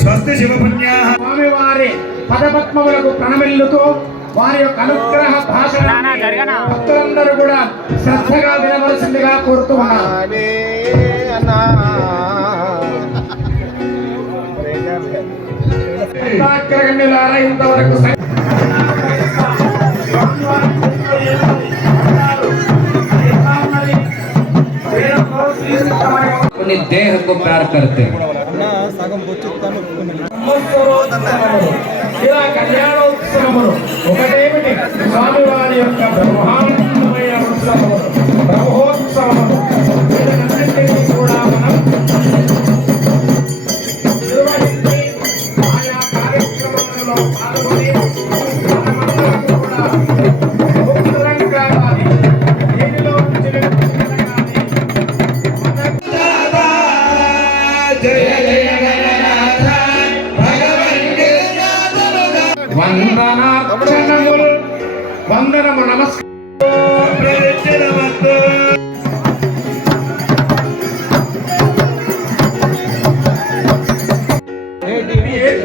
స్వస్తి శివపుణ్యాః. స్వామివారి పదపద్మములకు ప్రణమిల్లుతూ వారి యొక్క అనుగ్రహ భాషణ భక్తులందరూ కూడా శ్రద్ధగా వినవలసిందిగా కోరుతూ ఉన్నారు. ఇంతవరకు अपने देह को प्यार करते हैं। ఇలా కళ్యాణోత్సవములు ఒకటేమిటి స్వామివారి యొక్క బ్రహ్మాండమైన ఉత్సవములు బ్రహ్మోత్సవములు వీటన్నింటినీ కూడా మనం నిర్వహించి ఆయా కార్యక్రమాలలో పాల్గొని మనమందరం కూడా భక్తులం కావాలి. దీనిలో నుంచి వందనము నమస్కారం.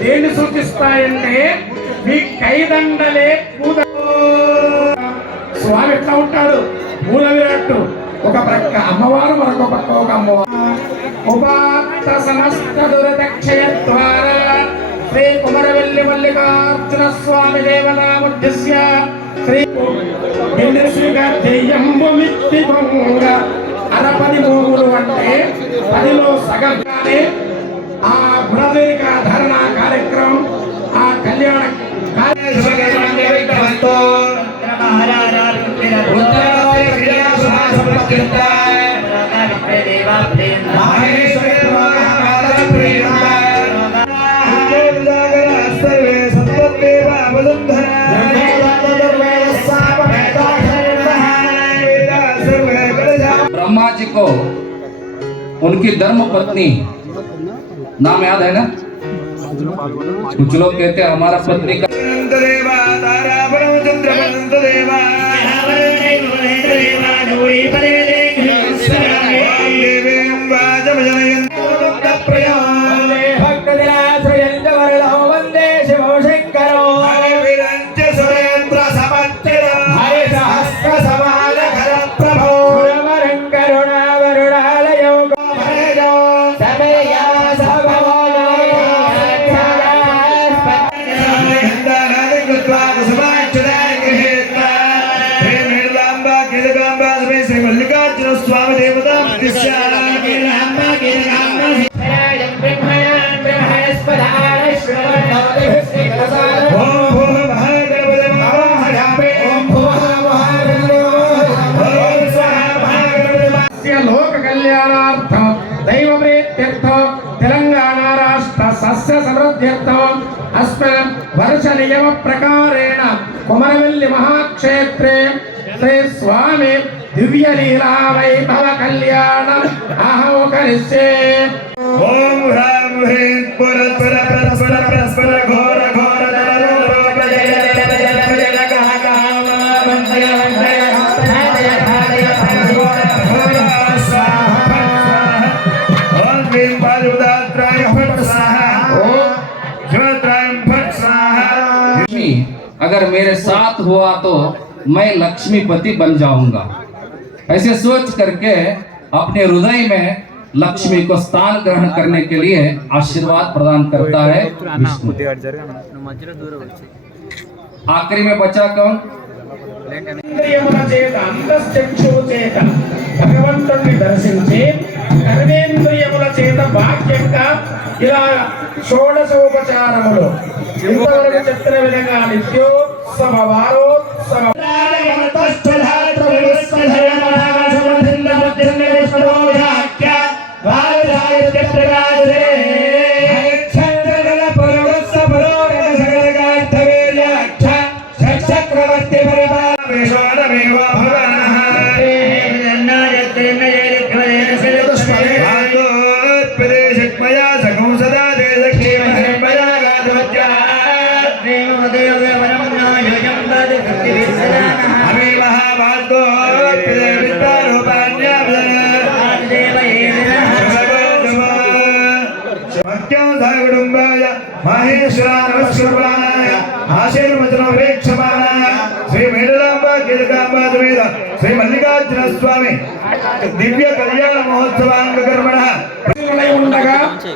దేన్ని సూచిస్తాయంటే మీ కైదండలే పూద. స్వామి ఎట్లా ఉంటాడు? మూల విరాట్టు ఒక ప్రక్క అమ్మవారు, మరొక పక్క ఒక అమ్మవారు. ఉపాత్త సమస్త దురదక్షయ ద్వారా శ్రీ కుమరవెల్లి మల్లికార్జున స్వామి దేవనాముద్దేశ్య శ్రీ అరపది మోగులు అంటే 10లో సగం. ఆ గుణదేవిక ధారణ కార్యక్రమం, ఆ కళ్యాణ ब्रह्मा जी को उनकी धर्म पत्नी नाम याद है ना? कुछ लोग कहते हैं हमारा पत्नी का स्वामी देवता लोक कल्याणार्थम दैवप्रीत्यर्थम तेलंगाना राष्ट्र सस्य समृद्ध्यर्थम अस्मिन् वर्ष नियम प्रकारेण कुमरवेल्ली महाक्षेत्रे श्री स्वामी दिव्य लीला वैभव कल्याणम अहं करिष्ये। ओम ह्रां ह्रीं पुरस्पर परस्पर परस्पर घोर घोर अगर मेरे साथ हुआ तो मैं लक्ष्मीपति बन जाऊंगा। ऐसे सोच करके अपने हृदय में लक्ष्मी को स्थान ग्रहण करने के लिए आशीर्वाद प्रदान करता है विष्णु। आखिरी में बचा कौन? భగవంతుని దర్శించి కర్మేంద్రియముల చేత భాగ్యంగా ఇలా షోడశోపచారములు ఇంతవరకు చెప్పిన విధంగా నిత్యోత్సవ వారోత్సవ कुटुंबाय महेश्वराय नमस्कृताय आशीर्वचन प्रेक्षमाणाय श्री मेडलांबा कीलकांबा समेत श्री मल्लिकार्जुन स्वामी दिव्य कल्याण महोत्सवांगकर्मणः ఉండగా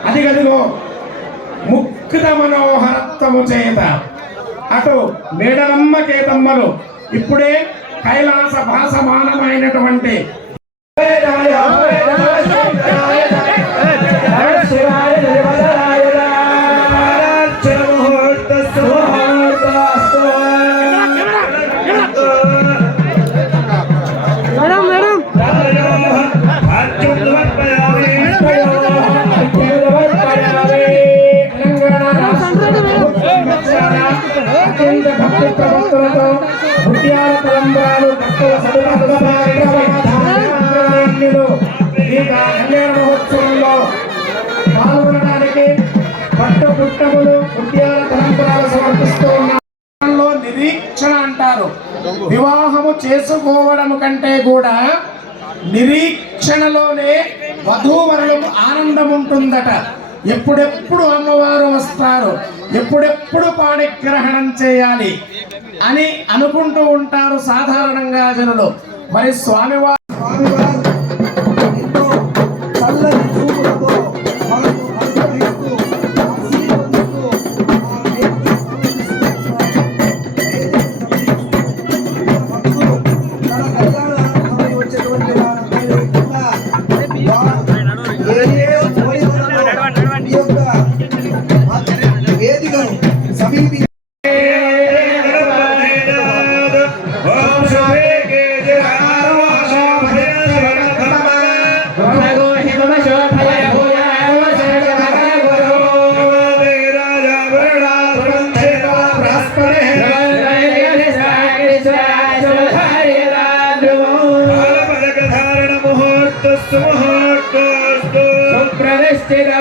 అదిగదిగో ముక్త మనోహరత్వము చేత అటు మేడలమ్మ కేతమ్మలు ఇప్పుడే కైలాస భాసమానమైనటువంటి అత్యంత భక్తి ప్రవక్తులతో ముత్యాల తలంబ్రాలు భక్తుల ఈ కళ్యాణ మహోత్సవంలో పాల్గొనడానికి పట్టు పుట్టములు ముత్యాల తలంబ్రాలు సమర్పిస్తూ ఉన్నారు. నిరీక్షణ అంటారు. వివాహము చేసుకోవడం కంటే కూడా నిరీక్షణలోనే వధూవరులకు ఆనందం ఉంటుందట. ఎప్పుడెప్పుడు అమ్మవారు వస్తారు, ఎప్పుడెప్పుడు పాణిగ్రహణం చేయాలి అని అనుకుంటూ ఉంటారు సాధారణంగా జనులు. మరి స్వామివారు ఎంతో చల్లని చూపులతో మనకు అనుగ్రహిస్తూ ఆశీర్వదిస్తూ భక్తులు తన కళ్యాణ సమయం వచ్చేటువంటి ఈ యొక్క వేదికను సమీపి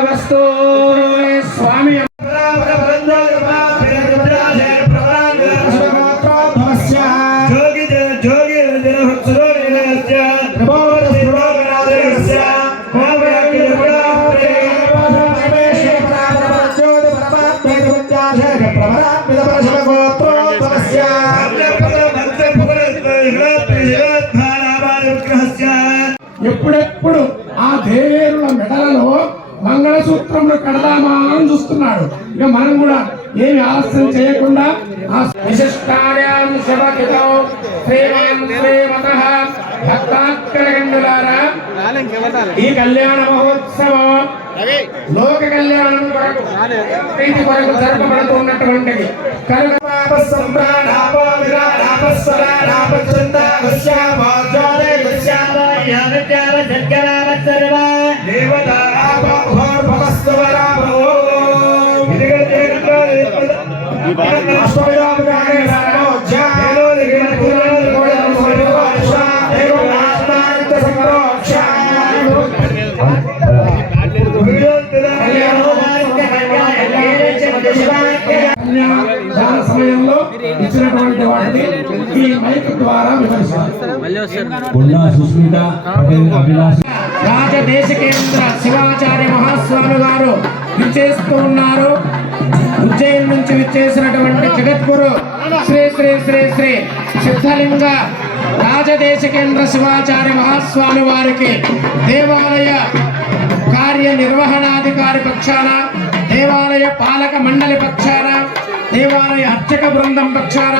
వస్తు స్వామి ఎప్పుడెప్పుడు ఆ దేవేరుల మెడలలో మంగళసూత్రములు కడదామా అని చూస్తున్నాడు. ఇక మనం కూడా ఏమి ఆలస్యం చేయకుండా ఆ విశిష్టాయాం శివకితో శ్రీమాన్ శ్రీమతః భక్తాగ్రగణ్యులారా ఈ కళ్యాణ మహోత్సవం లోక కళ్యాణం కొరకు ప్రీతి కొరకు జరపబడుతున్నటువంటిది కనుక సమయంలో ఇచ్చినటువంటి వాటిని ఈ మైక్ ద్వారా రాజదేశికేంద్ర శివాచార్య మహాస్వామి గారు విచ్చేస్తూ ఉన్నారు. ఉజ్జయిన్ నుంచి విచ్చేసినటువంటి జగద్గురు శ్రీ శ్రీ శ్రీ శ్రీ సిద్ధలింగ రాజదేశికేంద్ర శివాచార్య మహాస్వామి వారికి దేవాలయ కార్యనిర్వహణాధికారి పక్షాన, దేవాలయ పాలక మండలి పక్షాన, దేవాలయ అర్చక బృందం పక్షాన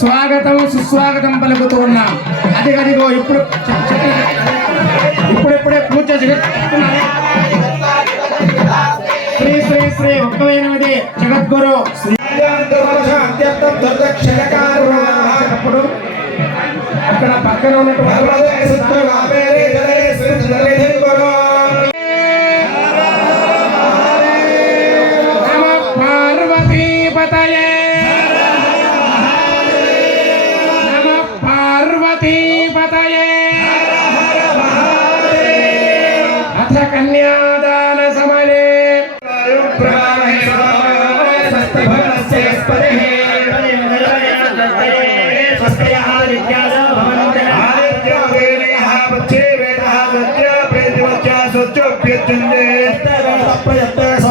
స్వాగతం సుస్వాగతం పలుకుతూ ఉన్నాం. అదిగదిగో ఇప్పుడిప్పుడే పూజ జరుగుతున్నారు. శ్రీ శ్రీ శ్రీ 108 జగద్గురు అప్పుడు అక్కడ పక్కన ఉన్నటువంటి పార్వతీపతయే నమ పార్వతీపతయే అథ కన్యాదాన సమయే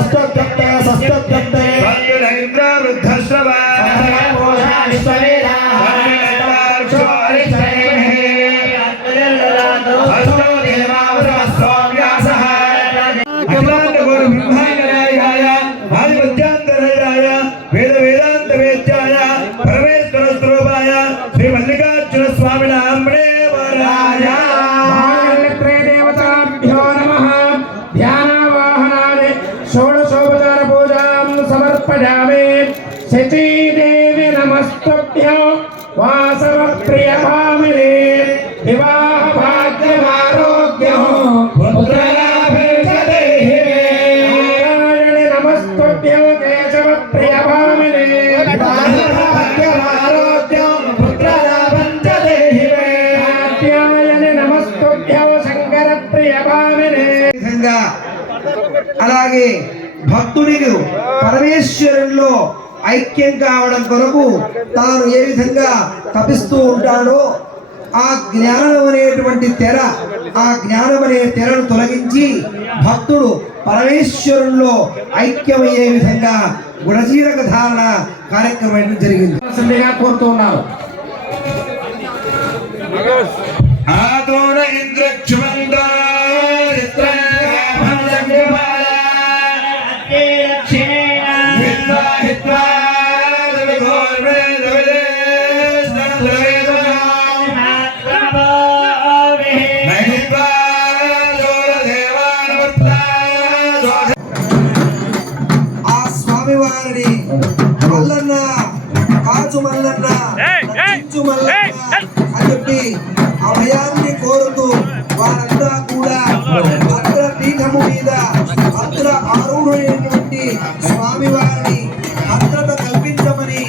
సత్య శచీదేవి నమస్తుభ్యం వాసవ ప్రియ భామినే వివాహ భాగ్యమారోగ్యం పుత్రలాభే దేహి మే నారాయణి నమస్తుభ్యం కేశవ ప్రియ భామినే భాగ్యమారోగ్యం పుత్రలాభం చ దేహి మే కాత్యాయని నమస్తుభ్యం శంకర ప్రియ భామినే. విధంగా అలాగే భక్తుడిని పరమేశ్వరుల్లో ఐక్యం కావడం కొరకు తాను ఏ విధంగా తపిస్తూ ఉంటాడో ఆ జ్ఞానం అనేటువంటి తెర, ఆ జ్ఞానం అనే తెరను తొలగించి భక్తుడు పరమేశ్వరుల్లో ఐక్యమయ్యే విధంగా గుణజీరక ధారణ కార్యక్రమం జరిగింది. కోరుతూ ఉన్నారు. ఆదోన ఇంద్రక్షుమందా ఆ స్వామివారిని మల్లన్న, కాచు మల్లన్న, రక్షించు మల్లన్న అని చెప్పి అభయాన్ని కోరుతూ వారంతా కూడా భద్ర పీఠము మీద భద్ర ఆరుడైనటువంటి స్వామివారిని భద్రత కల్పించమని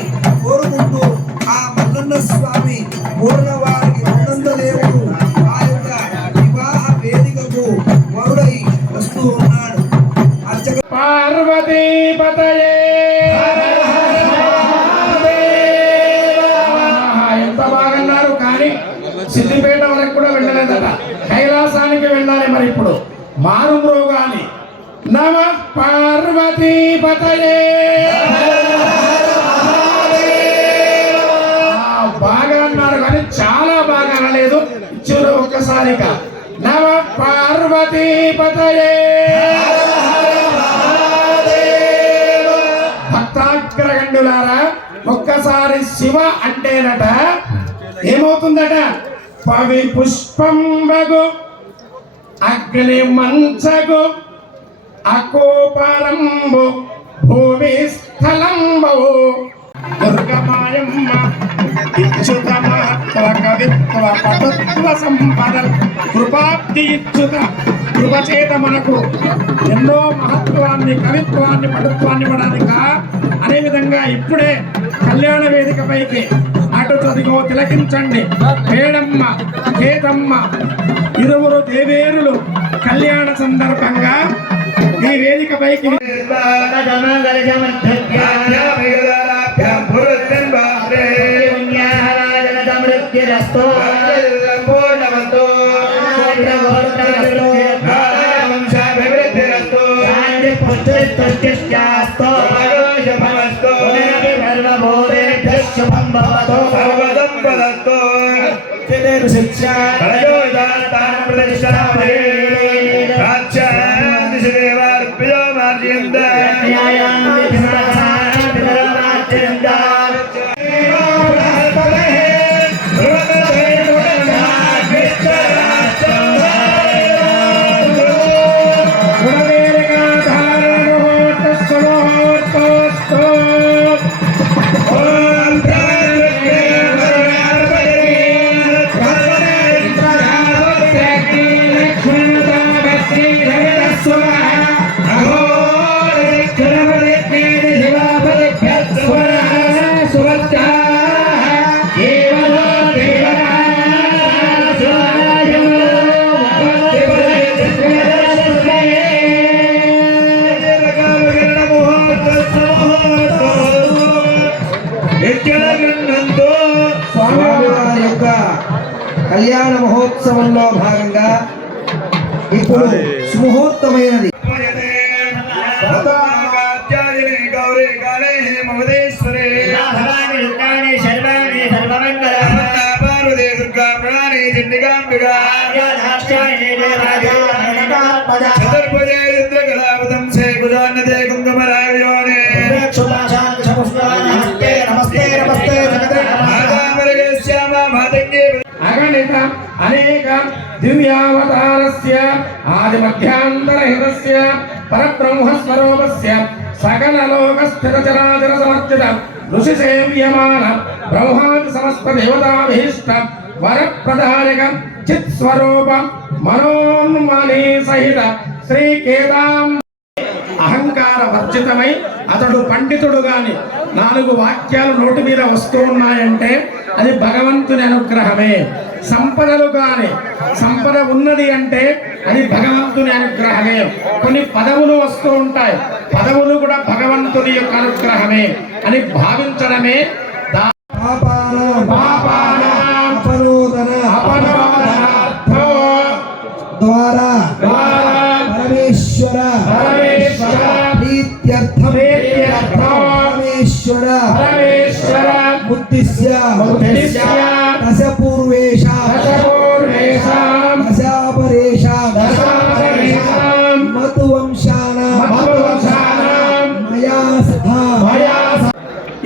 కోరుకుంటూ ఆ మల్లన్న స్వామి పూర్ణవారికి ఉన్నంతలేవు ఆ యొక్క వివాహ వేదికకు వరుడై వస్తూ ఉన్నాడు. అర్చక పార్వతీ పతయే ఎంత బాగన్నారు. కానీ సిద్దిపేట వరకు కూడా వెళ్ళలేదట, కైలాసానికి వెళ్ళాలి. మరి ఇప్పుడు మారు మ్రోగాలి. నమ పార్వతీ పతయే. బాగా అన్నారు కానీ చాలా బాగా అనలేదు. చూడు ఒక్కసారిగా నమ పార్వతీ పతయే. భక్తాగ్రగణ్యులారా, ఒక్కసారి శివ అంటేనట ఏమవుతుందట? పవి పుష్పంబగు అగ్ని మంచగు అకోపరంబు భూమి స్థలంబవు దుర్గమాయమ్మ ఇచ్చుత మహత్వ కవిత్వ పటుత్వ సంపదల్ కృపాబ్ది ఇచ్చుత. కృపచేత మనకు ఎన్నో మహత్వాన్ని, కవిత్వాన్ని, పటుత్వాన్ని ఇవ్వడానిక. అదేవిధంగా ఇప్పుడే కళ్యాణ వేదిక పైకి అటు చదిగో తిలకించండి. వేడమ్మ, కేతమ్మ ఇరువురు దేవేరులు కళ్యాణ సందర్భంగా ఈ వేదిక పైకి స్వామివారి యొక్క కళ్యాణ మహోత్సవంలో భాగంగా ఇప్పుడు సుముహూర్తమైనది. గౌరీ కాళే మమదేశ్వరే పార్వదే దుర్గా ప్రణాళి చండికాంబికా చతుర్భుజే రుద్రకళావతం సే కుజాన్నదే కుంకుమరాయోనే అగణిత అనేక దివ్యావతారస్య ఆది మధ్యాంతరహితస్య పరబ్రహ్మస్వరూపస్య సకల లోక స్థిత చరాచర సమర్చిత ఋషి సేవ్యమాన బ్రహ్మాది సమస్త దేవతాభీష్ట వరప్రదాయక చిత్ స్వరూప మనోన్మణి సహిత శ్రీ కేదాం అహంకార వర్జితమై అతడు పండితుడు గాని 4 వాక్యాలు నోటి మీద వస్తూ ఉన్నాయంటే అది భగవంతుని అనుగ్రహమే. సంపదలు కాని సంపద ఉన్నది అంటే అది భగవంతుని అనుగ్రహమే. కొన్ని పదవులు వస్తూ ఉంటాయి, పదవులు కూడా భగవంతుని యొక్క అనుగ్రహమే అని భావించడమే ద్వారా పరమేశ్వర ప్రీత్యర్థం పరమేశ్వర ఉద్దిశ్య దశపూర్వేష దశాపరేష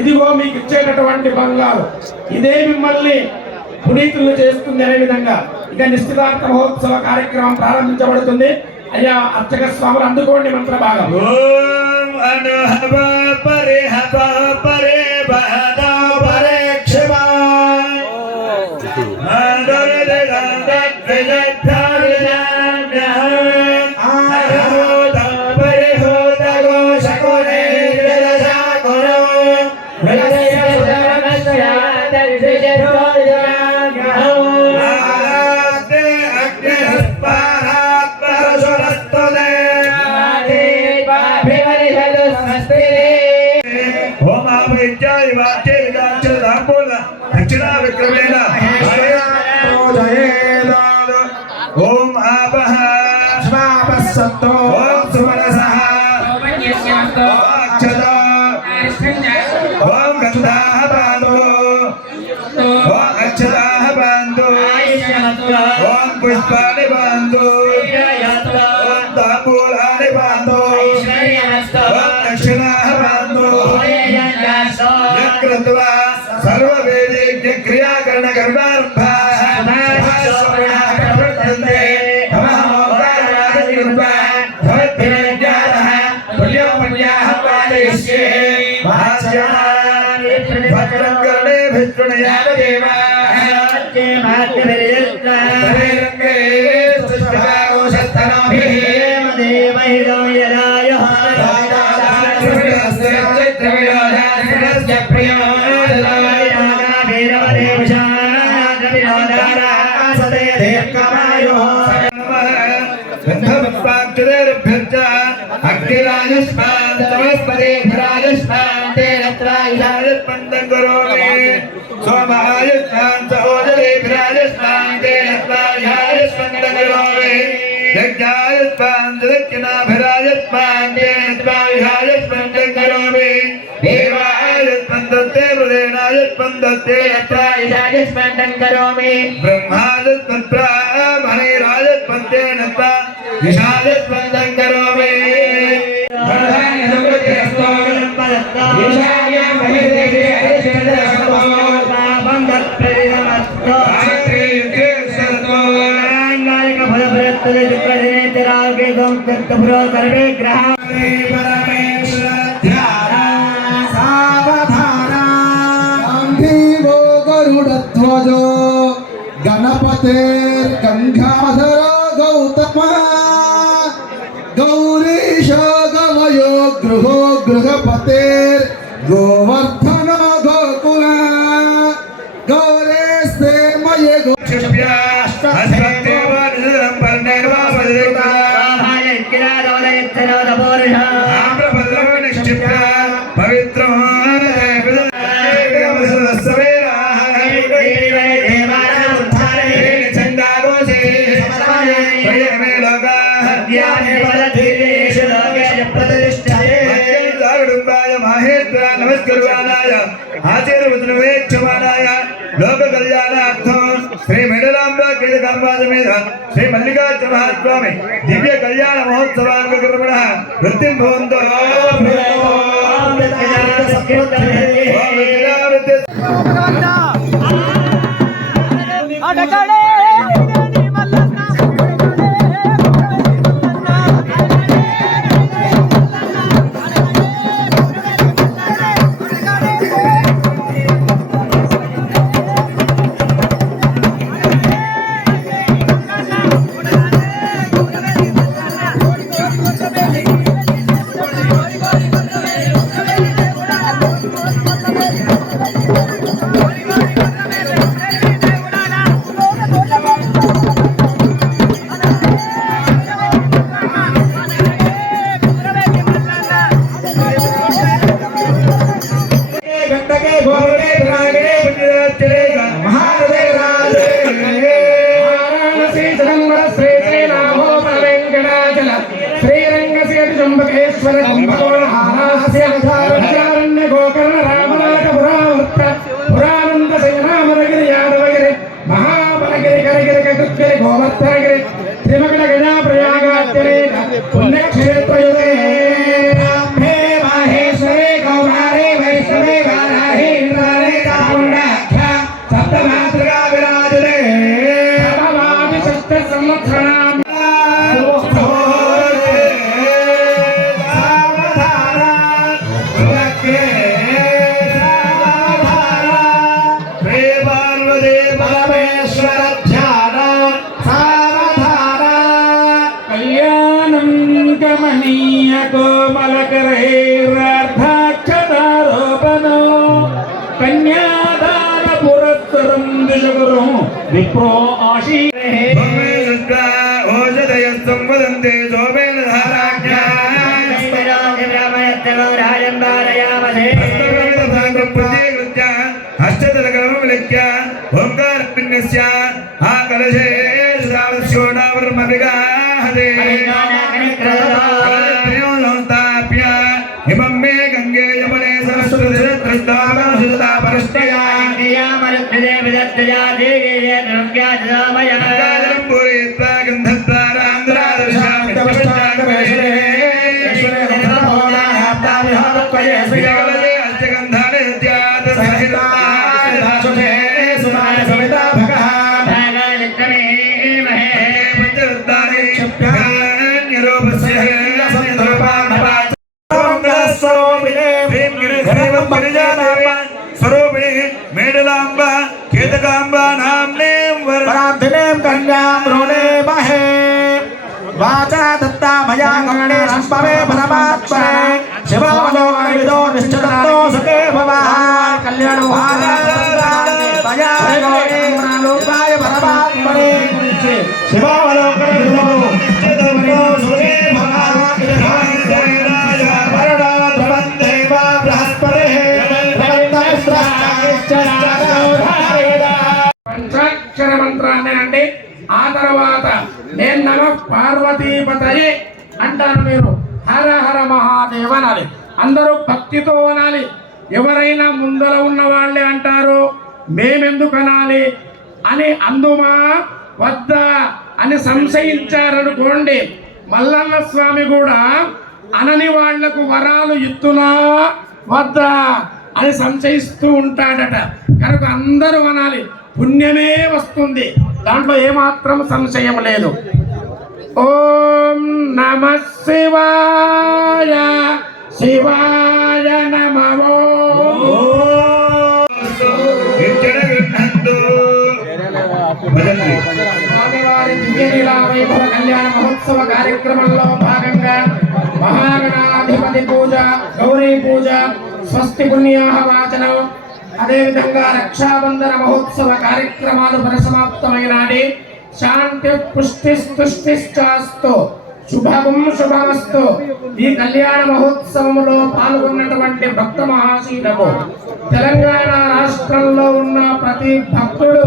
ఇదిగో మీకు ఇచ్చేటటువంటి బంగారు ఇదే మిమ్మల్ని పునీతులు చేస్తుంది అనే విధంగా ఇక నిశ్చితార్థ మహోత్సవ కార్యక్రమం ప్రారంభించబడుతుంది. అయ్యా అర్చక స్వాములు అందుకోండి మంత్ర భాగం. ఓం అనుహవ పరిహవ పరే బహద పరే క్షమా ఓం ఆపః స్వాపస్సంతో సుమనసః ఓం గంధాః బాంధో ఓం అక్షరాః బాంధో ఓం పుష్పాణి బాంధో ఓం తాంబూలాని బాంధో ఓం దక్షిణాః బాంధో యత్కృత్వా సర్వవేదైజ్ఞ క్రియాకరణ కర్మారంభాః గరుడధ్వజో గణపతేర్ గంగాధర గౌతమ గౌరీశ గవయో గృహో గృహపతేర్ గోవర్ధన గోకుల గౌరేస్తే మయే గో లోక కళ్యాణార్థం శ్రీ మెడలాంబ కేదాంబాజమేధ శ్రీ మల్లికార్జున మహాస్వామి దివ్య కళ్యాణ మహోత్సవాంగ వృత్తిం భవంతో त्र्यंबकेश्वर कुंभकोणहारास्य विचारण्य गोकर्ण रामनाथ पुरावर्त पुरानंद सेनामरगिरि यादवगिरि महाबलगिरि करगिरि कटुगिरि गोवर्धनगिरि त्रिमगण गणा प्रयागात्रे पुण्यक्षेत्रयुगे ब्रह्मे माहेश्वरे गौरारे वैष्णवे वाराहि इंद्रारे चामुण्डाख्या सप्तमातृका विराजते नवमादि षष्ठ संवत्सराणां कमनीय कोमलकरैर्वार्धाक्षतारोपणो कन्यादान पुरस्सरं दिशगुरुः विप्रो आशीरे ओषधयस्संवदन्ते सोमेन धाराज्ञा हस्तदलकलमविलक्ष्य ओङ्कारपिण्यस्य आकलशे शोणावर्मविगाहते हिमं मे गंगे यमुने सरस्वती त्रिस्तावसुता परष्टया पूरयित्वा स्वरूपिणी मेडलांब केतकांब नाम्नीं वरदाधिनीं कन्यां ऋणे महे वाचा दत्ता मया गणे संपवे परमात्मने शिवावलोकनविदो निश्चितो सुखे भवान् कल्याणो मया लोकाय परमात्मने शिवावलोकनविदो निश्चितो सुखे పంచాక్షర మంత్రాన్ని అంటే ఆ తర్వాత నేను నమ పార్వతీపతయే అంటాను. మీరు హర హర మహాదేవ అనాలి. అందరూ భక్తితో అనాలి. ఎవరైనా ముందర ఉన్న వాళ్ళే అంటారు మేమెందుకు అనాలి అని అందుమా వద్దా అని సంశయించారనుకోండి, మల్లన్న స్వామి కూడా అనని వాళ్లకు వరాలు ఇస్తున్నా వద్దా అని సంశయిస్తూ ఉంటాడట. కనుక అందరూ అనాలి, పుణ్యమే వస్తుంది, దాంట్లో ఏమాత్రం సంశయం లేదు. ఓం నమః శివాయ శివాయ నమో. స్వామివారి దివ్యలీలా వైభవ కళ్యాణ మహోత్సవ కార్యక్రమంలో భాగంగా మహాగణాధిపతి పూజ, గౌరీ పూజ, స్వస్తి పుణ్యాహ వాచనం, అదేవిధంగా రక్షాబంధన మహోత్సవ కార్యక్రమాలు పరిసమాప్తమైనాడి. శాంతి పుష్టిస్తుష్టిశ్చాస్తు శుభం శుభమస్తు. ఈ కళ్యాణ మహోత్సవంలో పాల్గొన్నటువంటి భక్త మహాశీలకు తెలంగాణ రాష్ట్రంలో ఉన్న ప్రతి భక్తుడు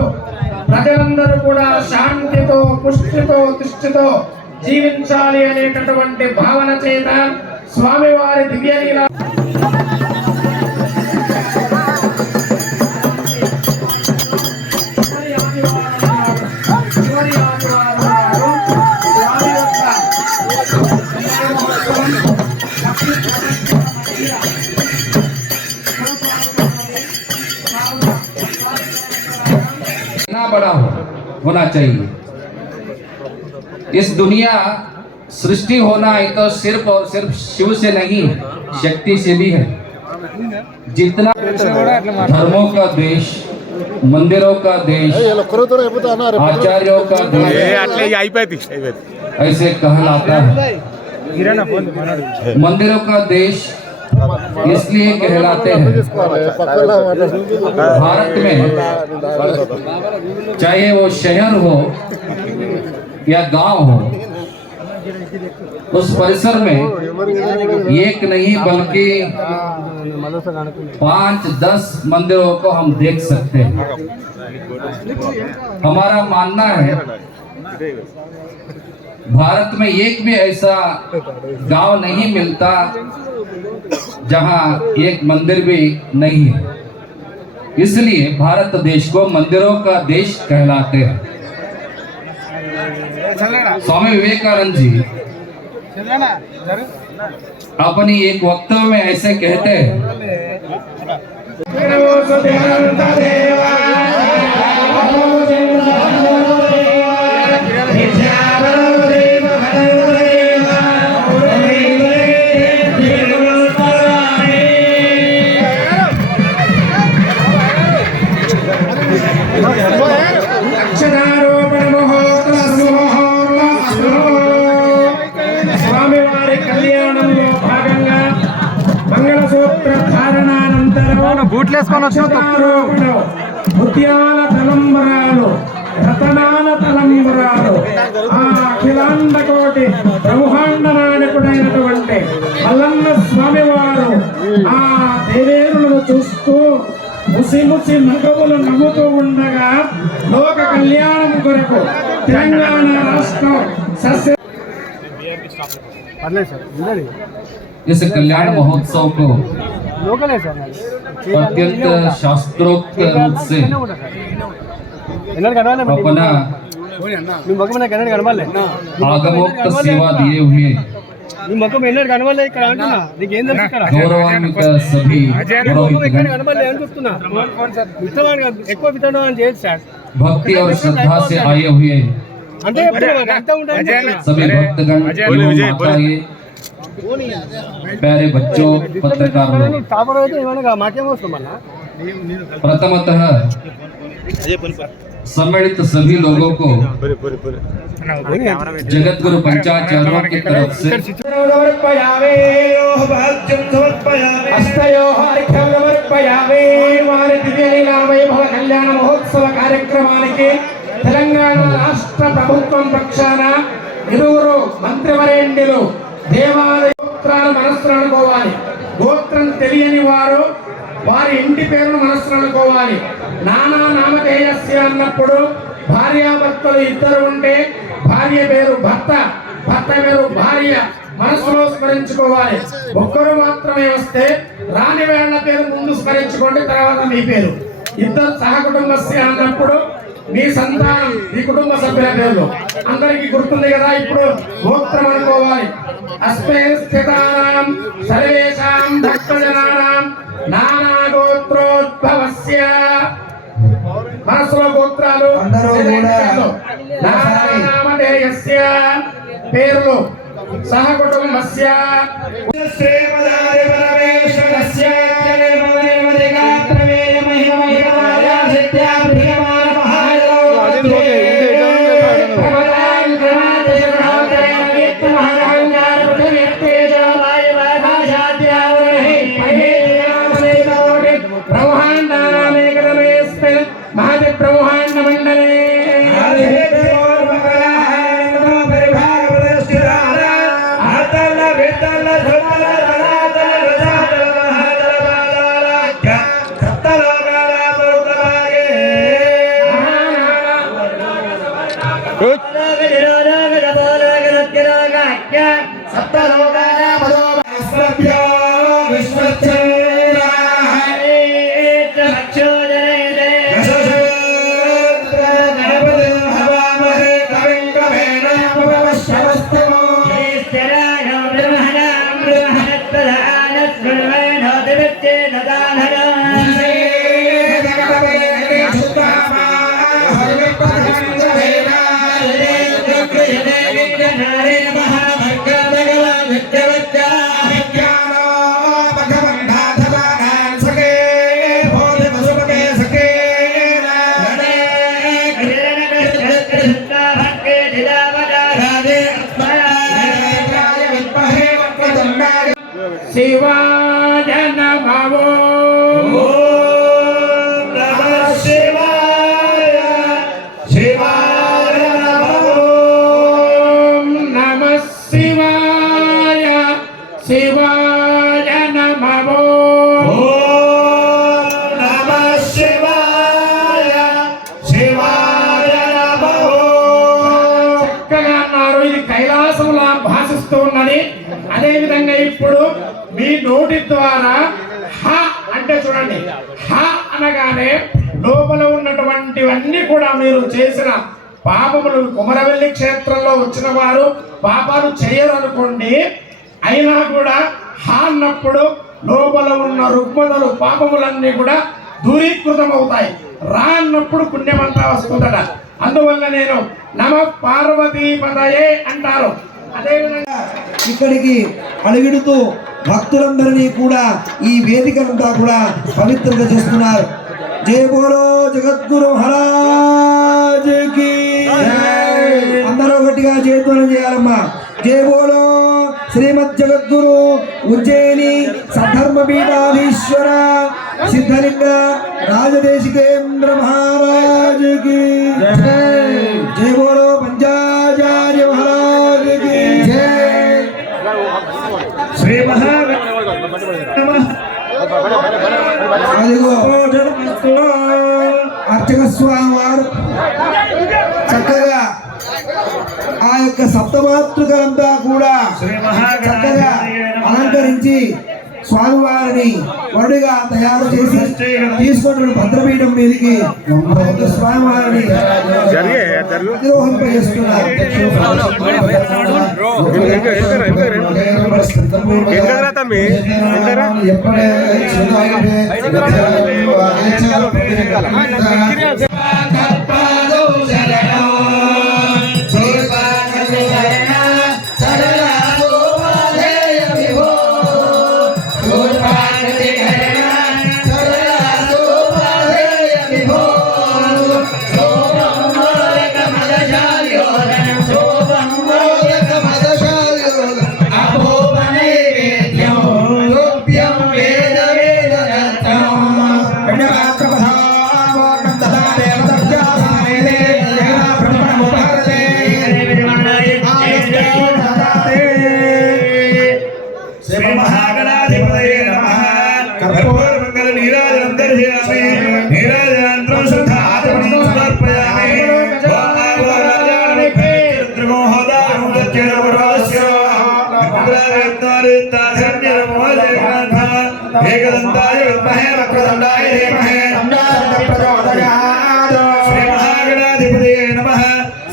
ప్రజలందరూ కూడా శాంతితో పుష్టితో తిష్టితో జీవించాలి అనేటటువంటి భావన చేత స్వామివారి దివ్యలీల बड़ा होना चाहिए। इस दुनिया सृष्टि होना है तो सिर्फ और सिर्फ शिव से नहीं, शक्ति से भी है। जितना धर्मों का देश, मंदिरों का देश, आचार्यों का देश ऐसे कहलाता है। मंदिरों का देश इसलिए कहलाते हैं भारत में, चाहे वो शहर हो या गांव हो, उस परिसर में एक नहीं बल्कि 5-10 मंदिरों को हम देख सकते हैं। हमारा मानना है भारत में एक भी ऐसा गांव नहीं मिलता जहां एक मंदिर भी नहीं है। इसलिए भारत देश को मंदिरों का देश कहलाते हैं। स्वामी विवेकानंद जी अपनी एक वक्तव्य में ऐसे कहते हैं, స్వామివారి కళ్యాణంలో భాగంగా మంగళసూత్ర ధారణానంతరం అక్షతారోహణం, ముత్యాల తలంబరాలు, రతనాల తలంబరాలు, ఆ అఖిలాండ కోటి బ్రహ్మాండ నాయకుడైనటువంటి మల్లన్న స్వామివారు ఆ దేవేరులను చూస్తూ ముసి ముసి నగవులు నవ్వుతూ ఉండగా లోక కళ్యాణం కొరకు తెలంగాణ రాష్ట్రం సస్య इस कल्याण महोत्सव को अत्यंत शास्त्रोक्त रूप से अपना आगमोक्त सेवा दिए हुए गौरवान्वित सभी भक्ति और श्रद्धा से आए हुए सभी भक्तगण, माताएं, प्यारे बच्चों, पत्रकार लोग, प्रथमतः सम्मिलित सभी लोगों को जगत गुरु पंचाचार्यों की तरफ से కళ్యాణ మహోత్సవ కార్యక్రమానికి తెలంగాణ రాష్ట్ర ప్రభుత్వం పక్షాన ఇరువురు మంత్రివర్యులు దేవాలయ గోత్రాలు మనస్సును అనుకోవాలి. గోత్రం తెలియని వారు వారి ఇంటి పేరును మనస్సును అనుకోవాలి. నానా నామధేయస్య అన్నప్పుడు భార్యాభర్తలు ఇద్దరు ఉంటే భార్య పేరు భర్త, భర్త పేరు భార్య మనస్సులో స్మరించుకోవాలి. ఒక్కరు మాత్రమే వస్తే రాని వేళ్ల పేరు ముందు స్మరించుకోండి, తర్వాత మీ పేరు. ఇద్దరు సహకుటుంబస్య అన్నప్పుడు మీ సంతానం, మీ కుటుంబ సభ్యుల పేర్లు అందరికీ గుర్తుంది కదా. ఇప్పుడు గోత్రం అనుకోవాలి. అస్మే స్థితానాం సర్వేషాం భక్తజనానాం నానా గోత్రోద్భవస్య. మనసులో గోత్రాలు, నామధేయస్య పేర్లు, సహకుటుంబస్య బ్రహ్మాండ మండలే శివాయ నమో శివాయ శివాయ నమ శివాయ శివాయ నమో నమ శివాయ శివాయ నమో. చక్కగా అన్నారు. ఇది ఇప్పుడు మీ నోటి ద్వారా హ అంటే చూడండి, హ అనగానే లోపల ఉన్నటువంటివన్నీ కూడా మీరు చేసిన పాపములు, కుమరవెల్లి క్షేత్రంలో వచ్చిన వారు పాపాలు చేయరు అనుకోండి, అయినా కూడా హ అన్నప్పుడు లోపల ఉన్న రుగ్మతలు, పాపములన్నీ కూడా దూరీకృతం అవుతాయి. రా అన్నప్పుడు పుణ్యమంతా వస్తుందట. అందువల్ల నేను నమ పార్వతీపదయే అంటారు. అదేవిధంగా ఇక్కడికి అడుగుడుతూ భక్తులందరినీ కూడా ఈ వేదికనంతా కూడా పవిత్రంగా చేస్తున్నారు. జయ బోలో జగద్గురు మహారాజ్ కి జై. అందరూ గట్టిగా జయధ్వనం చేయాలమ్మా. జయ బోలో శ్రీమద్ జగద్గురు ఉజ్జయిని సద్ధర్మ పీఠాధీశ్వర సిద్ధలింగ రాజదేశికేంద్ర మహారాజ్ కి జై. జయ బోలో పంచాచార్య మహారాజ్ కి జై. శ్రీ అదిగో అర్చక స్వామి వారు చక్కగా ఆ యొక్క సప్తమాతృకలంతా కూడా చక్కగా అలంకరించి స్వామివారిని వరుడిగా తయారు చేసి తీసుకొని భద్రపీఠం మీదకి స్వామివారిని అధిరోహింప చేస్తున్నారు. एकदंताय विद्महे वक्रतुंडाय धीमहि तन्नो प्रचोदयात्। श्री महागणाधिपतये नमः।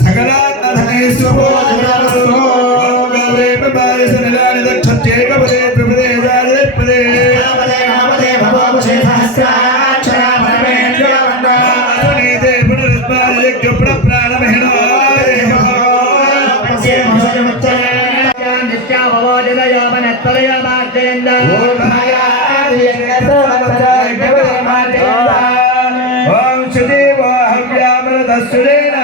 सकलात्मधनेषु पूजनमस्तु। गौरे पिबाले सनिलानि दक्षत्यैकपदे त्रिपदे जातिपदे नामदे नामदे भवोषे सहस्राक्षरा परमेश्वर वन्दना सुनीते पुनरुत्पादे यज्ञप्राणमहिणाय पश्ये महोजमुच्चये नित्यावोजनयो मनत्तरयो मार्जयन्द ओम सुदेव हव्यामृतस्सुरेण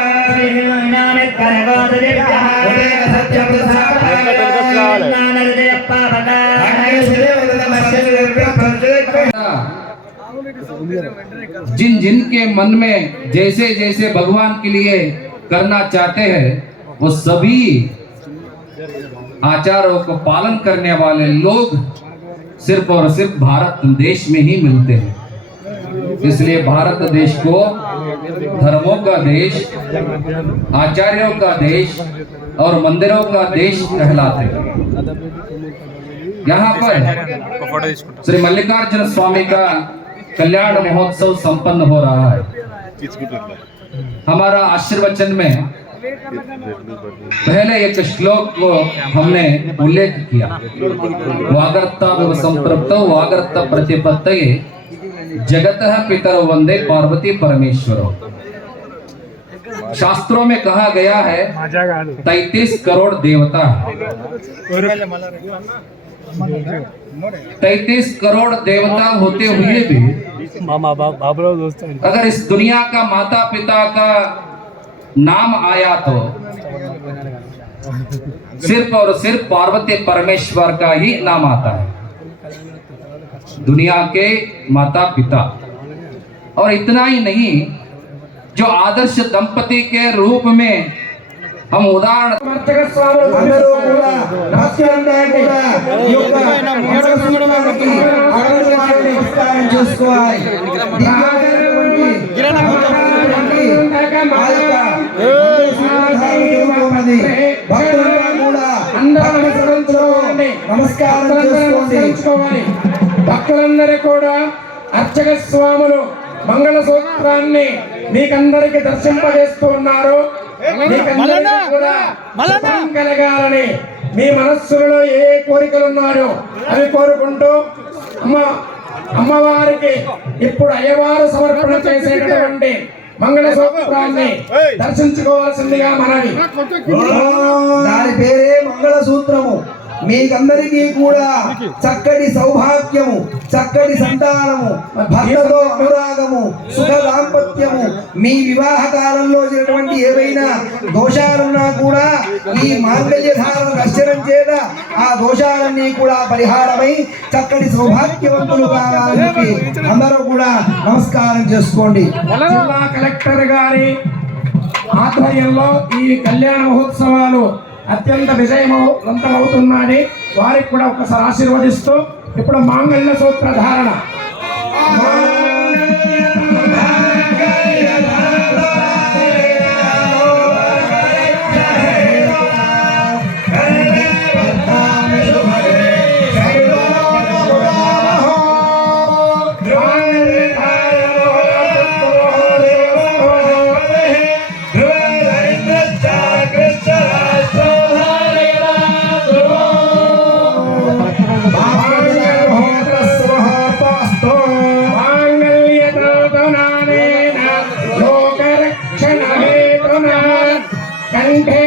जिन जिन के मन में जैसे जैसे भगवान के लिए करना चाहते हैं वो सभी आचारों को पालन करने वाले लोग सिर्फ और सिर्फ भारत देश में ही मिलते हैं। इसलिए भारत देश को धर्मों का देश, आचार्यों का देश और मंदिरों का देश कहलाते हैं। यहाँ पर श्री मल्लिकार्जुन स्वामी का कल्याण महोत्सव संपन्न हो रहा है। हमारा आशीर्वचन में पहले एक श्लोक को हमने उल्लेख किया, वागर्ता संप्रप्त वागर्ता प्रतिपत्तये जगतः पितरौ वंदे पार्वती परमेश्वरो। शास्त्रों में कहा गया है 33 करोड़ देवता, 33 करोड़ देवता होते हुए भी अगर इस दुनिया का माता पिता का नाम आया तो सिर्फ और सिर्फ पार्वती परमेश्वर का ही नाम आता है, दुनिया के माता पिता। और इतना ही नहीं, जो आदर्श दंपति के रूप में हम उदाहरण అందరూ కూడా భక్తులందరూ కూడా ఈ యొక్క నమస్కారానికి అగరవాళ్ళని నమస్కారం చేసుకోవాలి. భక్తులందరూ కూడా నమస్కారం నమస్కారం చేసుకోండి. నమస్కరించుకోవాలి. భక్తులందరూ కూడా అర్చక స్వాములు మంగళ సూత్రాన్ని మీకందరికి దర్శింపజేస్తూ ఉన్నారు. మీకందరికీ కూడా శుభం కలగాలని మీ మనస్సులో ఏ కోరికలు ఉన్నాయో అవి కోరుకుంటూ అమ్మవారికి ఇప్పుడు అయ్యవారు సమర్పణ చేసేటటువంటి మంగళ సూత్రాన్ని దర్శించుకోవాల్సిందిగా మనవి. దాని పేరే మంగళసూత్రము. మీకందరికీ కూడా చక్కటి సౌభాగ్యము, చక్కటి సంతానము, భర్తతో అనురాగము, సుఖ దాంపత్యము, మీ వివాహ కాలంలో జరిగినటువంటి ఏవైనా దోషాలున్నా కూడా ఈ మాంగళ్య ధారణ దర్శనం చేత ఆ దోషాలన్నీ కూడా పరిహారమై చక్కటి సౌభాగ్యవంతులు కావాలని చెప్పి అందరూ కూడా నమస్కారం చేసుకోండి. జిల్లా కలెక్టర్ గారి ఆధ్వర్యంలో ఈ కళ్యాణ మహోత్సవాలు అత్యంత విజయవంతమవుతున్నాయని వారికి కూడా ఒకసారి ఆశీర్వదిస్తూ ఇప్పుడు మాంగళ్య సూత్ర ధారణ. కంఠే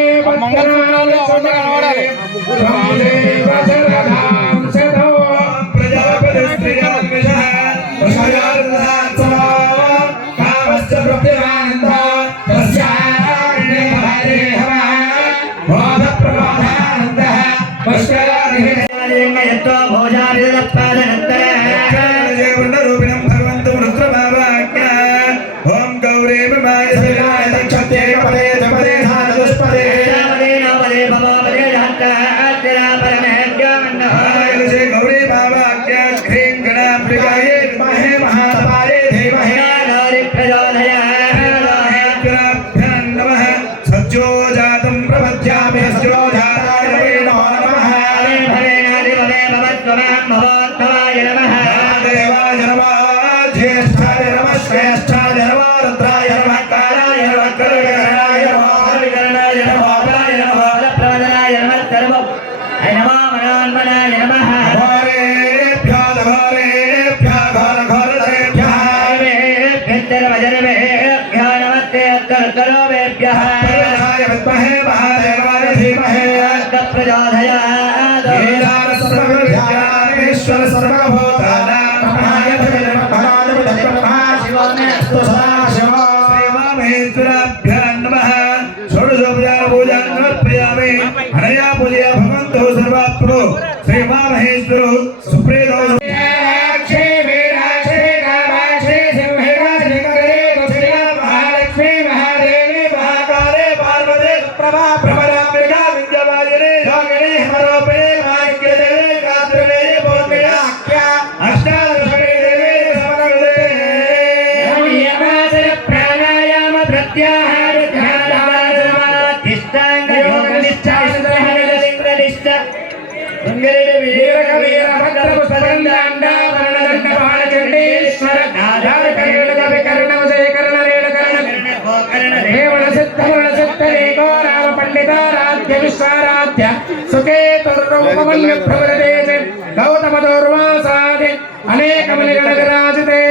గౌతమదౌర్వాసాది అనేక మునిగణరాజతే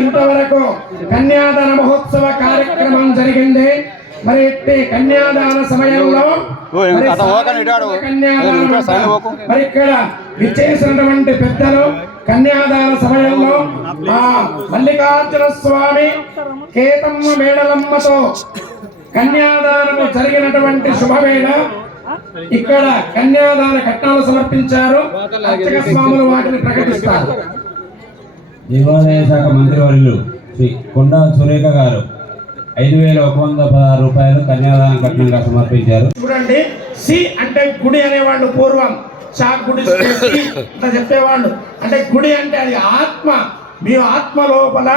ఇంతవరకు కన్యాదాన మహోత్సవ కార్యక్రమం జరిగింది. మరి కన్యాదాన సమయంలో మరి కన్యాదానం మరి ఇక్కడ విచ్చేసినటువంటి పెద్దలు కన్యాదాన సమయంలో మా మల్లికార్జున స్వామి కేతమ్మ మేడలమ్మతో కన్యాదానము జరిగినటువంటి శుభవేళ ఇక్కడ కన్యాదాన కట్నాలు సమర్పించారు. అర్చక స్వాములు వాటిని ప్రకటిస్తారు. దేవాదాయ శాఖ మంత్రివర్యులు శ్రీ కొండా సురేఖ గారు 5,116 రూపాయలు కన్యాదాన కట్నంగా సమర్పించారు. చూడండి, సి అంటే గుడి అనేవాళ్ళు పూర్వం గుడి ఇట్లా చెప్పేవాళ్ళు. అంటే గుడి అంటే అది ఆత్మ. మీ ఆత్మ లోపల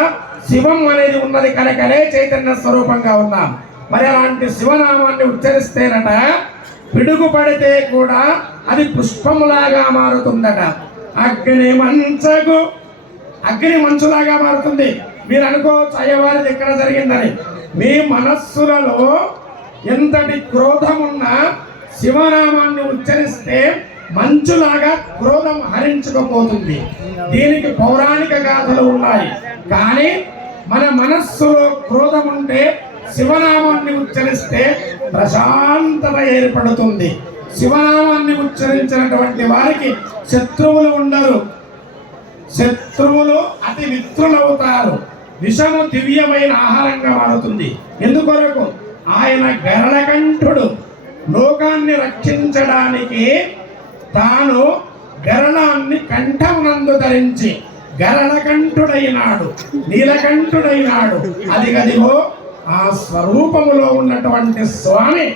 శివం అనేది ఉన్నది కనుకనే చైతన్య స్వరూపంగా ఉన్నాం. మరి అలాంటి శివనామాన్ని ఉచ్చరిస్తేనట పిడుగు పడితే కూడా అది పుష్పములాగా మారుతుందట. అగ్ని మంచులాగా మారుతుంది. మీరు అనుకోవచ్చు అయ్యవారిది ఎక్కడ జరిగిందని. మీ మనస్సులలో ఎంతటి క్రోధమున్నా శివనామాన్ని ఉచ్చరిస్తే మంచులాగా క్రోధం హరించుకుపోతుంది. దీనికి పౌరాణిక గాథలు ఉన్నాయి. కానీ మన మనస్సులో క్రోధం ఉంటే శివనామాన్ని ఉచ్చరిస్తే ప్రశాంతత ఏర్పడుతుంది. శివనామాన్ని ఉచ్చరించినటువంటి వారికి శత్రువులు ఉండరు. శత్రువులు అతి మిత్రులవుతారు. విషము దివ్యమైన ఆహారంగా మారుతుంది. ఎందుకొరకు? ఆయన గరళకంఠుడు. లోకాన్ని రక్షించడానికి తాను గరళాన్ని కంఠమునందు ధరించి గరళకంఠుడైనాడు, నీలకంఠుడైనాడు. అదిగదిగో ఆ స్వరూపములో ఉన్నటువంటి స్వామి.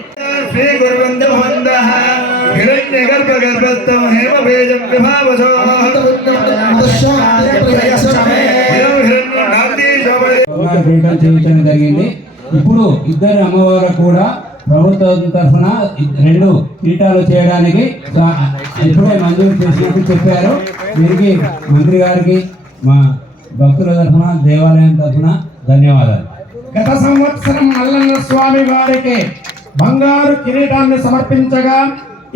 శ్రీ గురువంద వందః హిరణ్య గర్భ గర్భస్థం హేమ బీజం విభావసో చేయించడం జరిగింది. ఇప్పుడు ఇద్దరు అమ్మవారు కూడా ప్రభుత్వం తరఫున 2 పీఠాలు చేయడానికి ఇప్పుడే మంజూరు చేసినట్టు చెప్పారు. దీనికి మంత్రి గారికి మా భక్తుల తరఫున దేవాలయం తరఫున ధన్యవాదాలు. గత సంవత్సరం మల్లన్న స్వామి వారికి బంగారు కిరీటాన్ని సమర్పించగా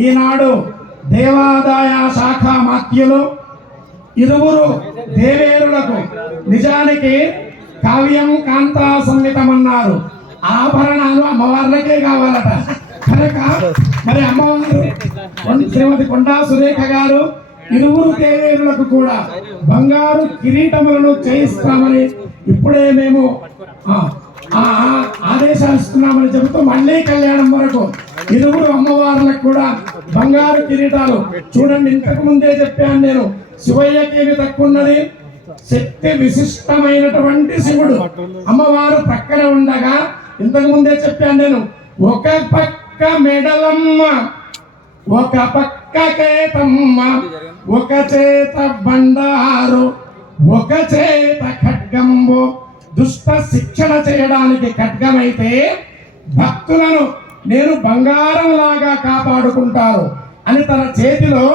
ఈనాడు దేవాదాయ శాఖ మాత్యులు 2 దేవేరులకు నిజానికి కావ్యం కాంతా సంగీతమన్నారు. ఆభరణాలు అమ్మవార్లకే కావాలట. కనుక మరి అమ్మవారు శ్రీమతి కొండా సురేఖ గారు 2 దేవేరులకు కూడా బంగారు కిరీటములను చేయిస్తామని ఇప్పుడే మేము ఆదేశాలు ఇస్తున్నామని చెబుతూ మళ్ళీ కళ్యాణం వరకు 2 అమ్మవార్లకు కూడా బంగారు కిరీటాలు. చూడండి, ఇంతకు ముందే చెప్పాను నేను, శివయ్యకేమి తక్కువ ఉన్నది. శక్తి విశిష్టమైనటువంటి శివుడు అమ్మవారు పక్కన ఉండగా ఇంతకు ముందే చెప్పాను నేను, ఒక పక్క మెడలమ్మ, ఒక పక్క కేతమ్మ, ఒక చేత బండారు, ఒక చేత ఖడ్గంబు. దుష్ట శిక్షణ చేయడానికి ఖడ్గమైతే భక్తులను నేను బంగారం లాగా కాపాడుకుంటారు అని తన చేతిలో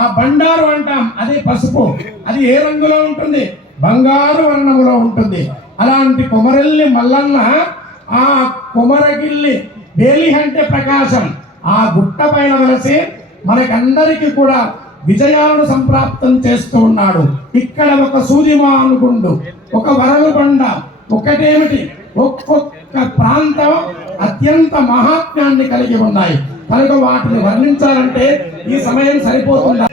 ఆ బండారు అంటాం. అది పసుపు. అది ఏ రంగులో ఉంటుంది? బంగారు వర్ణములో ఉంటుంది. అలాంటి కొమరెల్లి మల్లన్న ఆ కొమరగిల్లి వేలి అంటే ప్రకాశం ఆ గుట్ట పైన వెలసి మనకందరికీ కూడా విజయాలను సంప్రాప్తం చేస్తూ ఉన్నాడు. ఇక్కడ ఒక సూదిమానుగుండు, ఒక వరలు బండ, ఒక్కటేమిటి ఒక్కొక్క ప్రాంతం అత్యంత మహాత్మ్యాన్ని కలిగి ఉన్నాయి. కనుక వాటిని వర్ణించాలంటే ఈ సమయం సరిపోతుందా?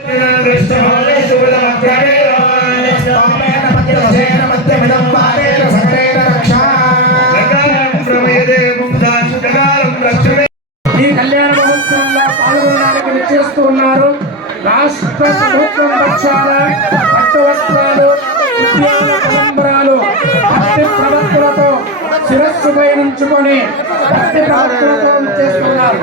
ఈ కళ్యాణ మహోత్సవంలో పాల్గొనడానికి విచ్చేస్తూ ఉన్నారు. రాష్ట్ర ప్రభుత్వం పక్షాన పట్టు వస్త్రాలు, ఉద్యాన తలంబరాలు, భక్తి ప్రవక్తులతో శిరస్సుపై నుంచుకొని భక్తి ప్రవక్తులతో చేస్తున్నారు.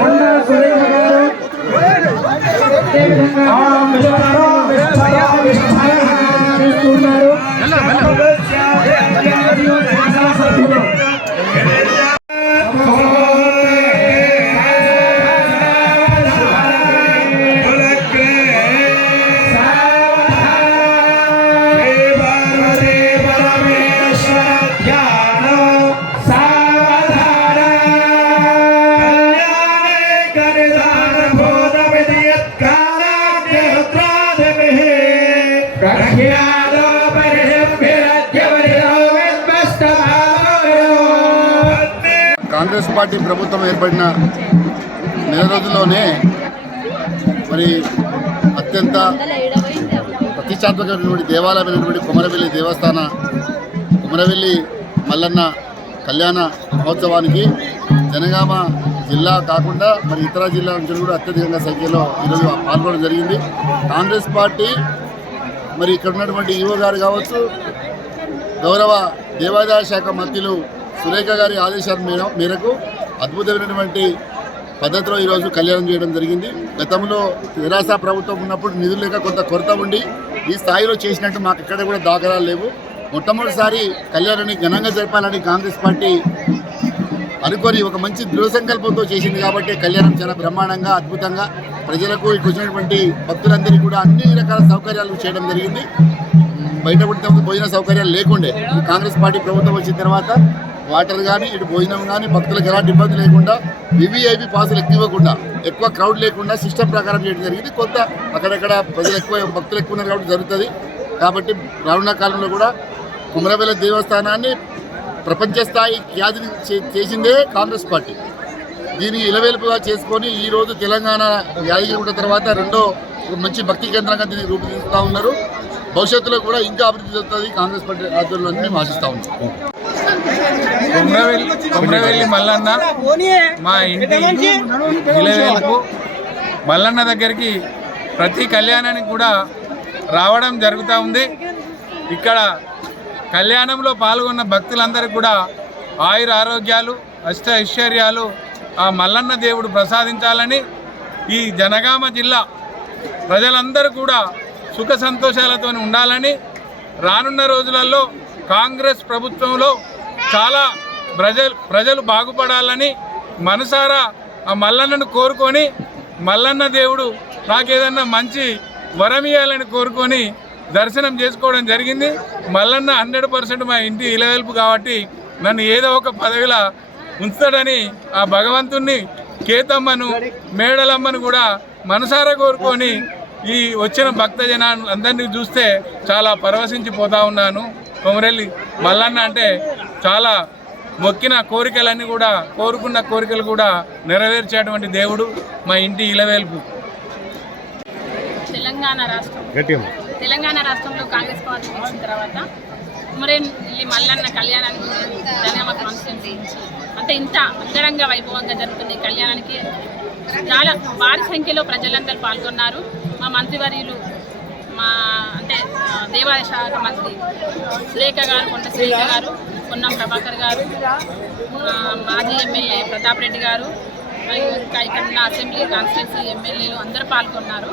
కొండా సురేఖ గారు చేస్తున్నారు. కళ్యాణ కాంగ్రెస్ పార్టీ ప్రభుత్వం ఏర్పడిన నెల రోజుల్లోనే మరి అత్యంత ప్రతిష్టాత్మకమైనటువంటి దేవాలయమైనటువంటి కొమరవెల్లి దేవస్థాన కొమరవెల్లి మల్లన్న కళ్యాణ మహోత్సవానికి జనగామ జిల్లా కాకుండా మరి ఇతర జిల్లాల నుంచి కూడా అత్యధికంగా సంఖ్యలో ఈరోజు పాల్గొనడం జరిగింది. కాంగ్రెస్ పార్టీ మరి ఇక్కడ ఉన్నటువంటి ఈవో గారు కావచ్చు, గౌరవ దేవాదాయ శాఖ మంత్రులు సురేఖ గారి ఆదేశాల మేరకు అద్భుతమైనటువంటి పద్ధతిలో ఈరోజు కళ్యాణం చేయడం జరిగింది. గతంలో తెరాస ప్రభుత్వం ఉన్నప్పుడు నిధులు లేక కొంత కొరత ఉండి ఈ స్థాయిలో చేసినట్టు మాకు ఎక్కడ కూడా దాఖలాలు లేవు. మొట్టమొదటిసారి కళ్యాణాన్ని ఘనంగా జరపాలని కాంగ్రెస్ పార్టీ అనుకొని ఒక మంచి దృఢ సంకల్పంతో చేసింది కాబట్టి కళ్యాణం చాలా బ్రహ్మాండంగా అద్భుతంగా ప్రజలకు ఇటు వచ్చినటువంటి భక్తులందరికీ కూడా అన్ని రకాల సౌకర్యాలు చేయడం జరిగింది. బయట పుట్టిన భోజన సౌకర్యాలు లేకుండే ఈ కాంగ్రెస్ పార్టీ ప్రభుత్వం వచ్చిన తర్వాత వాటర్ కానీ ఇటు భోజనం కానీ భక్తులకు ఎలాంటి ఇబ్బంది లేకుండా వివిఐపి పాసులు ఇవ్వకుండా ఎక్కువ క్రౌడ్ లేకుండా సిస్టమ్ ప్రకారం చేయడం జరిగింది. కొంత అక్కడక్కడ ప్రజలు ఎక్కువ భక్తులు ఎక్కువ ఉన్నారు కాబట్టి జరుగుతుంది. కాబట్టి రానున్న కాలంలో కూడా కొమరవెల్లి దేవస్థానాన్ని ప్రపంచ స్థాయి ఖ్యాతిని చేసిందే కాంగ్రెస్ పార్టీ. దీన్ని ఇలవేలుపుగా చేసుకొని ఈరోజు తెలంగాణ యాదగిరిగుట్ట తర్వాత రెండో మంచి భక్తి కేంద్రంగా దీన్ని రూపుదిద్దుతూ ఉన్నారు. భవిష్యత్తులో కూడా ఇంకా అభివృద్ధి జరుగుతుంది కాంగ్రెస్ పార్టీ ఆధ్వర్యంలో మేము ఆశిస్తూ ఉన్నాం. కొమరవెల్లి మల్లన్న మా ఇంటి ఇలవేలుపు మల్లన్న దగ్గరికి ప్రతి కళ్యాణానికి కూడా రావడం జరుగుతూ ఉంది. ఇక్కడ కళ్యాణంలో పాల్గొన్న భక్తులందరికీ కూడా ఆయుర ఆరోగ్యాలు అష్ట ఐశ్వర్యాలు ఆ మల్లన్న దేవుడు ప్రసాదించాలని ఈ జనగామ జిల్లా ప్రజలందరూ కూడా సుఖ సంతోషాలతో ఉండాలని రానున్న రోజులలో కాంగ్రెస్ ప్రభుత్వంలో చాలా ప్రజలు బాగుపడాలని మనసారా ఆ మల్లన్నను కోరుకొని మల్లన్న దేవుడు నాకేదన్నా మంచి వరం ఇవ్వాలని కోరుకొని దర్శనం చేసుకోవడం జరిగింది. మల్లన్న 100% మా ఇంటి ఇలవేల్పు కాబట్టి నన్ను ఏదో ఒక పదవిలా ఉంచుతాడని ఆ భగవంతుణ్ణి కేతమ్మను మేడలమ్మను కూడా మనసారా కోరుకొని ఈ వచ్చిన భక్త జనాన్ని అందరినీ చూస్తే చాలా పరవశించిపోతూ ఉన్నాను. కొమరవెల్లి మల్లన్న అంటే చాలా మొక్కిన కోరికలన్నీ కూడా కోరుకున్న కోరికలు కూడా నెరవేర్చేటువంటి దేవుడు మా ఇంటి ఇలవేల్పు. తెలంగాణ రాష్ట్రంలో కాంగ్రెస్ పార్టీ వచ్చిన తర్వాత కొమరవెల్లి మల్లన్న కళ్యాణానికి జనగామ కాన్స్టిట్యున్సీ అంటే ఇంత అంగరంగ వైభవంగా జరుగుతుంది. ఈ కళ్యాణానికి చాలా భారీ సంఖ్యలో ప్రజలందరూ పాల్గొన్నారు. మా మంత్రివర్యులు అంటే దేవాదాయ శాఖ మంత్రి సురేఖ గారు, కొండ సురేఖ గారు, పొన్నం ప్రభాకర్ గారు, మాజీ ఎమ్మెల్యే ప్రతాప్ రెడ్డి గారు, మరియు ఇంకా ఇక్కడ ఉన్న అసెంబ్లీ కాన్స్టిట్యున్సీ ఎమ్మెల్యేలు అందరూ పాల్గొన్నారు.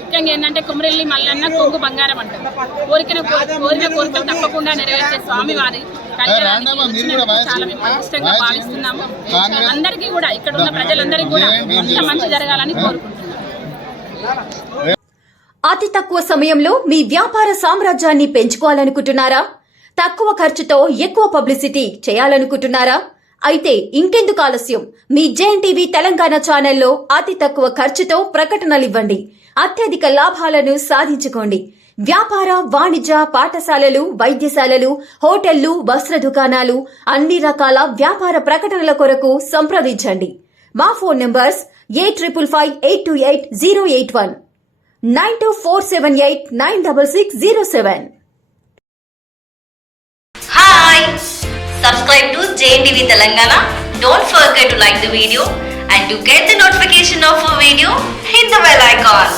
ముఖ్యంగా ఏంటంటే కొమరవెల్లి మల్లన్న కొంగు బంగారం అంటారు. కోరికలు తప్పకుండా నెరవేర్చే స్వామివారి కళ్యాణానికి చాలా మేము అదృష్టంగా భావిస్తున్నాము. అందరికీ కూడా ఇక్కడ ఉన్న ప్రజలందరికీ కూడా ఇంత మంచి జరగాలని కోరుకుంటున్నాము. అతి తక్కువ సమయంలో మీ వ్యాపార సామ్రాజ్యాన్ని పెంచుకోవాలనుకుంటున్నారా? తక్కువ ఖర్చుతో ఎక్కువ పబ్లిసిటీ చేయాలనుకుంటున్నారా? అయితే ఇంకెందుకు ఆలస్యం? మీ జేఎన్టీవీ తెలంగాణ ఛానల్లో అతి తక్కువ ఖర్చుతో ప్రకటనలివ్వండి. అత్యధిక లాభాలను సాధించుకోండి. వ్యాపార, వాణిజ్య, పాఠశాలలు, వైద్యశాలలు, హోటళ్లు, వస్త్ర దుకాణాలు, అన్ని రకాల వ్యాపార ప్రకటనల కొరకు సంప్రదించండి. మా phone numbers 8558288081 9247896607. Hi! Subscribe to JNTV Telangana. Don't forget to like the video and to get the notification of a video, hit the bell icon.